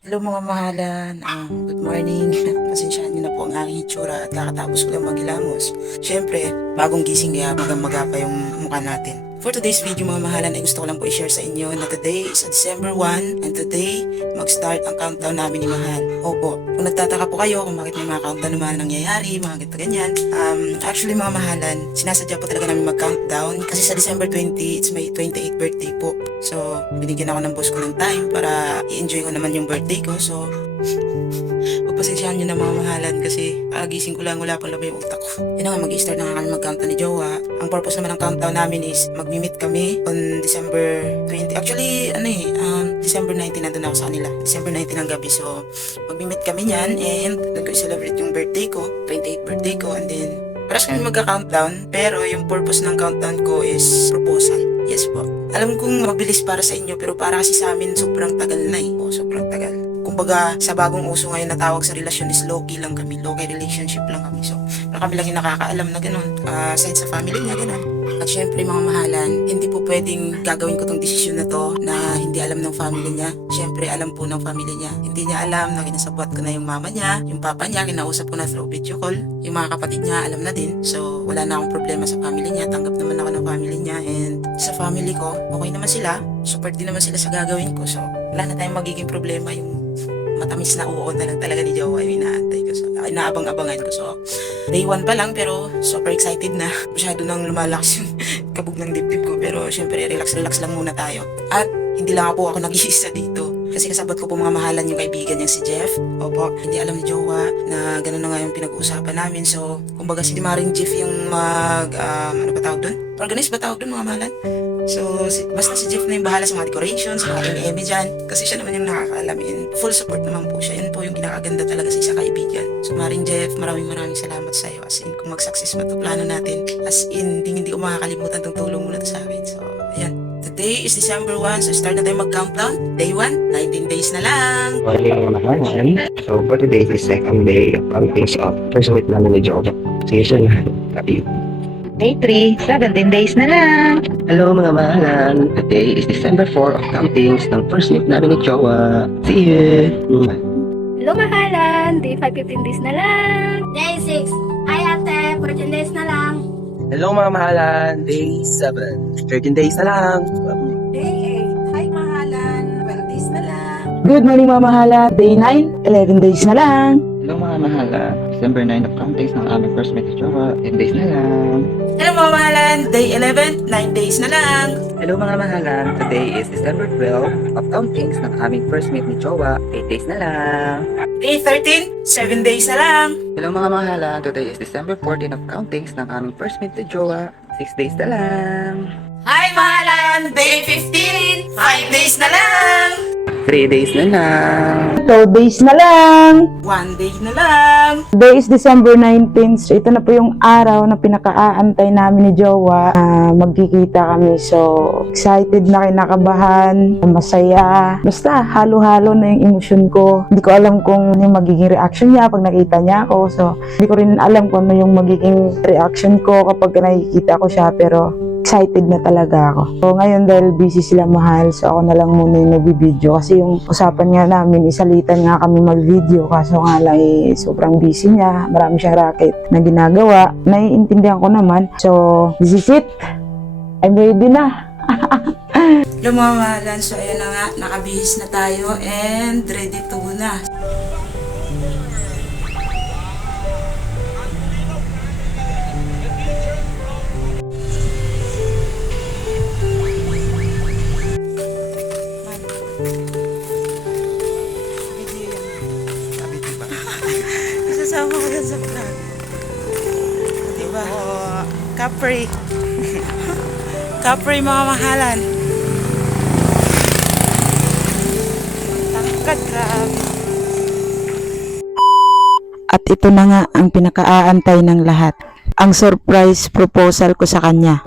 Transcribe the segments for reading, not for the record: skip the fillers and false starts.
Hello mga mahalan, good morning. Pasensyaan niyo na po ang aking itsura at kakatapos ko lang maghilamos. Siyempre, bagong gising kaya magang-maga pa yung mukha natin. For today's video mga mahalan ay gusto ko lang po i-share sa inyo na today is December 1 and today mag-start ang countdown namin ni Mahal. Opo, kung nagtataka po kayo kung bakit may mga countdown naman nangyayari, mga ganito ganyan. Actually mga mahalan, sinasadya po talaga namin mag-countdown kasi sa December 20, it's my 28th birthday po. So, binigyan ako ng boss ko ng time para i-enjoy ko naman yung birthday ko. So, pagpasensyahan nyo na mga mahalan kasi gising ko lang, wala pang labi yung utak ko. Yun na nga, mag-start na nga kami mag-countdown ni Jowa. Ang purpose naman ng countdown namin is mag-meet kami on December 20. Actually, December 19 nandun ako sa kanila. December 19 ng gabi. So, mag-meet kami niyan and nag-celebrate yung birthday ko, 28th birthday ko, and then paras kami magka-countdown, pero yung purpose ng countdown ko is proposal. Yes po. Alam kong mabilis para sa inyo, pero para kasi sa amin sobrang tagal na eh. O, sobrang tagal. Kumbaga, sa bagong uso ngayon na tawag sa relasyon is low-key lang kami. Low-key relationship lang kami. So, para kami lang yung nakakaalam na ganun. Aside sa family niya, ganun. At syempre mga mahalan, hindi po pwedeng gagawin ko tong desisyon na to na hindi alam ng family niya. Syempre, alam po ng family niya. Hindi niya alam na kinasabot ko na yung mama niya, yung papa niya, kinausap ko na through video call. Yung mga kapatid niya, alam na din. So, wala na akong problema sa family niya. Tanggap naman ako ng family niya. And sa family ko, okay naman sila. Support din naman sila sa gagawin ko. So, wala na tayong magiging problema. Yung matamis na uod na lang talaga ni Jowa yung inaantay ko. So, inaabang-abangan ko. So, day 1 pa lang pero super excited na. Masyado nang lumalakas yung kabog ng dibdib ko. Pero syempre, relax-relax lang muna tayo. At hindi lang po ako nag-iisa dito. Kasi kasabot ko po mga mahalan yung kaibigan niya si Jeff. Opo, hindi alam ni Jowa na gano'n na nga yung pinag-uusapan namin. So, kumbaga si Maring Jeff yung ano ba tawag doon? Organize ba tawag doon mga mahalan? So, basta si Jeff na yung bahala sa mga decorations, sa mga eme dyan. Kasi siya naman yung nakakaalam. Full support naman po siya. Yan po yung kinakaganda talaga sa isang kaibigan. So, Maring Jeff, maraming salamat sa iyo. As in, kung mag-success man itong plano natin. As in, hindi ko makakalimutan itong tulong mo na to sa akin. So, ayan. Today is December 1, so start na tayo mag-countdown. Day 1, 19 days na lang. Morning mga mahalan. So for today is the second day of outings of first meet namin ni Jowa. See you soon. Happy. Day 3, 17 days na lang. Hello mga mahalan. Today is December 4 of outings ng first meet namin ni Jowa. See you. Hello mahalan, day 5, 15 days na lang. Day 6. Ay ate, 14 days na lang. Hello mga mahalan, day 7, 13 days na lang. Day 8. Hi, mahalan. 12 days na lang. Good morning mga mahala. Day 9, 11 days na lang. Hello mga mahalan. December 9 of outings ng aming first meet ni Jowa. 10 days na lang. Hello mga mahalan. Day 11, 9 days na lang. Hello mga mahalan, today is December 12 of outings ng aming first meet ni Jowa. 8 days na lang. Day 13, 7 days na lang. Hello mga mahalan, today is December 14 of countings ng aming first meet ni Jowa. 6 days na lang. Hi mahalan. Day 15, 5 days na lang. 3 days na lang. 2 days na lang. 1 day na lang. Today is December 19. So, ito na po yung araw na pinaka-aantay namin ni Jowa. Magkikita kami. So, excited na, kinakabahan, masaya. Basta, halo-halo na yung emosyon ko. Hindi ko alam kung ano yung magiging reaction niya pag nakita niya ako. So, hindi ko rin alam kung ano yung magiging reaction ko kapag nakikita ko siya. Pero, excited na talaga ako. So, ngayon dahil busy sila mahal, so ako na lang muna yung nag-video kasi yung usapan nga namin, isalitan nga kami mag-video kaso nga lang sobrang busy niya, marami siyang racket na ginagawa. Naiintindihan ko naman. So, this is it. I'm ready na. Hello mga mahalan. So ayan na nga, nakabihis na tayo and ready to go na. Isasama ko yan sa vlog. Diba? Capri. Capri mga mahalan. Tangkad, grabe. At ito na nga ang pinaka-aantay ng lahat. Ang surprise proposal ko sa kanya.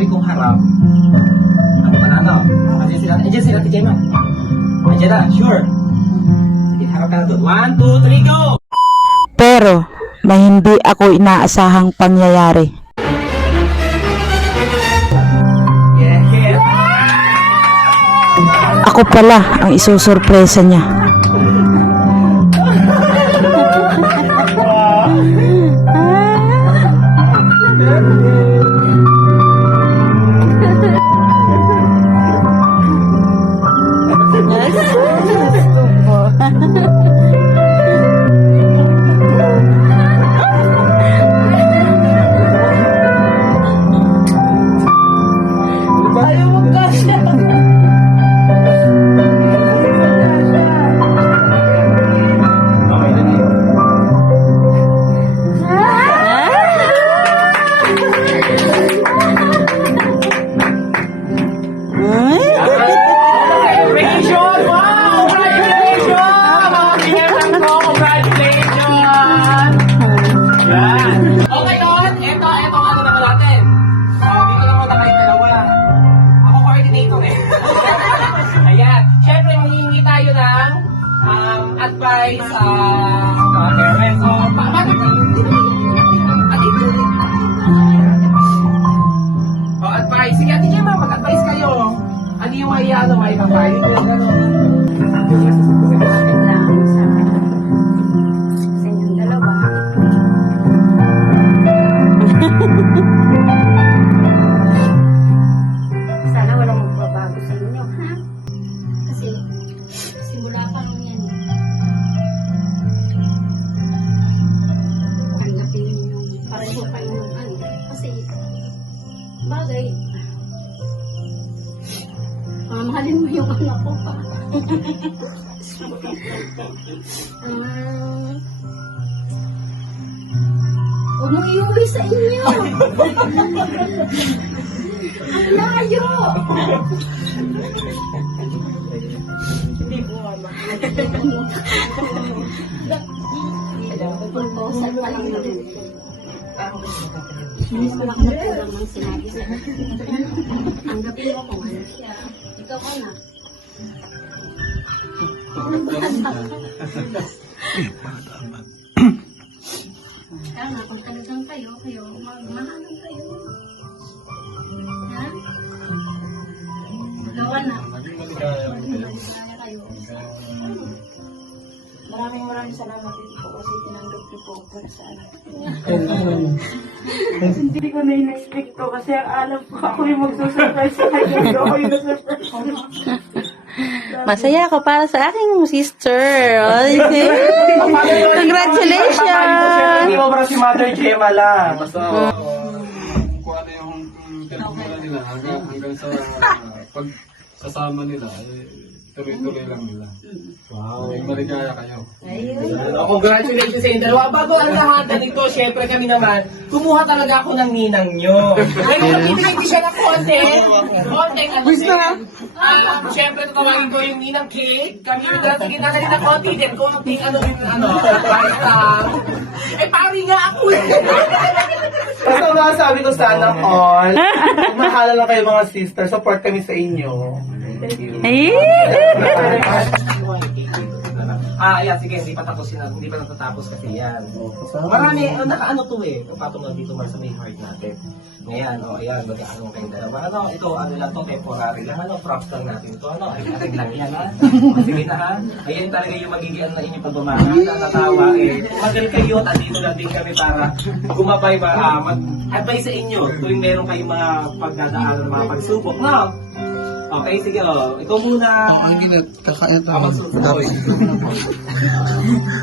sabi kong harap, ano pa na to? Andiyan sila, Ate Gemma. Andiyan na, sure. Sige, harap ka na doon. 1, 2, 3, go! Pero may hindi ako inaasahang pangyayari. Yeah. Ako pala ang isusurpresa niya. Congratulations! Wow! Congratulations! Mga pinsan ko, congratulations! Yan. Okay, Don. Ito ano naman natin. Dito lang muna kayo dalawa. Ako coordinator eh. Ayan. Siyempre, humingi tayo ng advice sa parents. So, bakit? Advice. Sige, Ate Gemma, mag-advice kayo. Ano yung may papayo nyo? Sa inyong dalawa. Sana walang magbabago sa inyo, ha? Kasi, simula pa lang yan. Tanggapin yung pareho kayo ng ano. Kasi, bagay, mamahalin mo yung anak ko pa. Huwag mong iuwi sa inyo. Ang layo. Hindi po, mama. Pulbosan pa lang naman. Hindi ko makatulong ng sinabi sa'yo. Tanggapin mo kung ano siya. Ikaw ka na. Kaya nga, kung talagang kayo, magmahalan kayo. Ha? Dalawa na. Maging maligaya kayo. Maraming salamat din po kasi tinanggap niyo po para sa anak. Hindi ko na in-expect to kasi ang alam ko ako yung magsusurprise sa kanya. Ako yung nasusurprise. Masaya ako para sa aking sister. Congratulations! Hindi mo para si Mother Gemma lang. Basta kung ano yung pinagmula nila hanggang sa pagsasama nila, tuloy-tuloy lang nila. Wow. Maligaya kayo. Congratulations sa inyo dalawa. Bago ang lahat na nito, syempre kami naman, kumuha talaga ako ng ninang nyo. Ngayon, hindi siya na konting ano din. Syempre, tatawagin ko yung ninang cake. Kami yung natigin na ng konti din. Konting basta. Pari nga ako eh. Basta mga sabi ko sana all, mahala lang kayo mga sister, support kami sa inyo. Thank you. Yeah, sige, hindi pa natatapos kasi yan. Marami, nakaano to eh. Patong na dito sa may heart natin. Ngayon, ayan, mag-ano kayong dalawa. Ito, ano lang to, temporary lang. Props lang natin to. Aring lang yan, ha? Sige na, ha? Ayan talaga yung magiging na inyong pagmamahal. Natatawa eh. Magal kayo, at dito lang din kami para gumabay ba, mag-advise sa inyo tuwing meron kayong mga pagdadaanan, mga pagsubok, no? Okay, sige, ikaw muna. Kakain tayo. Magsusunod.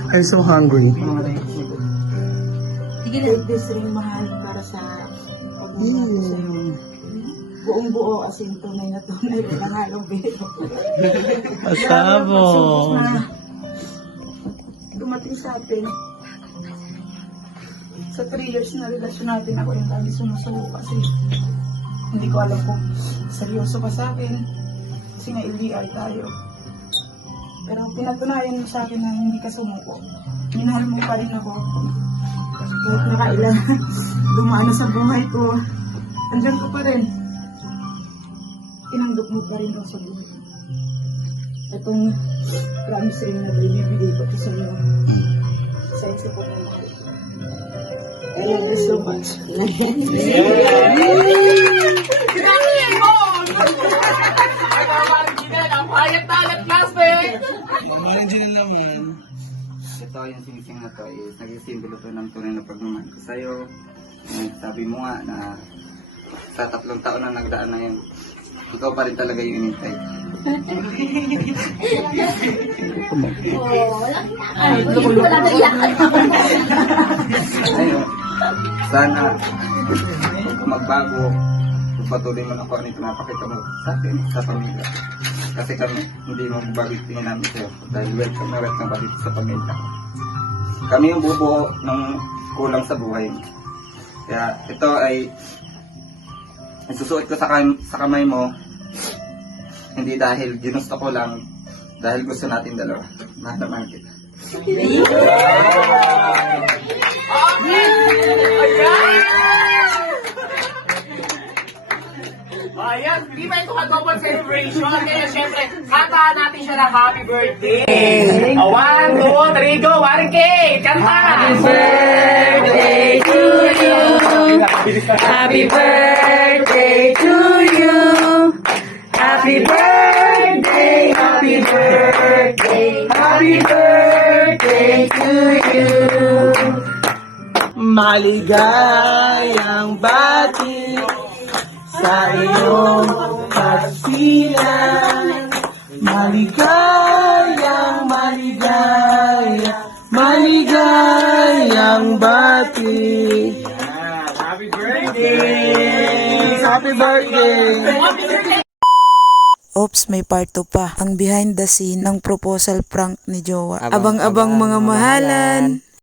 I'm so hungry. Take this ring, mahal, para sa pagmamahal sa iyo. Buong buo, as in tunay na nangalong biro. Asabo. Dumating sa atin. Sa 3 years na relasyon natin, ako yung lagi sumusuko kasi hindi ko alam kung seryoso ka sa akin kasi nga LDR tayo. Pero pinatunayan mo sa akin na hindi ka sumuko. Minahal mo pa rin ako. Kahit nakailan dumaan sa buhay ko, andyan ko pa rin. tinanggap mo pa rin ang sagot. Itong promise ring na binibigay ko sa iyo. Sa isa po mo. I love you so much. Ito yung sinising na to is naging simbolo to ng tunay na pagmamahal ko sa'yo. Sabi mo nga na sa 3 taon na nagdaan na yun, ikaw pa rin talaga yung inintay. Wala na iyak. Ayun, sana kung magbago, kung patuloy mo na kung ano yung pinapakita mo sa akin, sa pamilya. Kasi kami, hindi mo magbago yung tingin namin sa'yo dahil welcome pa dito sa pamilya. Kami yung bubuo ng kulang sa buhay mo. Kaya ito ay isusuot ko sa kamay mo, hindi dahil ginusto ko lang, dahil gusto natin dalawa. Mahal na mahal kita. Ayan, di ba ito ka-double celebration? Kaya syempre, kanta natin siya ng happy birthday. 1, 2, 3, go! Warike! Kanta! Happy birthday to you! Happy birthday to you. Happy birthday, happy birthday, happy birthday to you. Maligayang bati sa iyong hasilan. Maligayang bati. Happy birthday! Happy birthday! Oops, may part 2 pa. Ang behind the scene ng proposal prank ni Jowa. Abang-abang mga mahalan.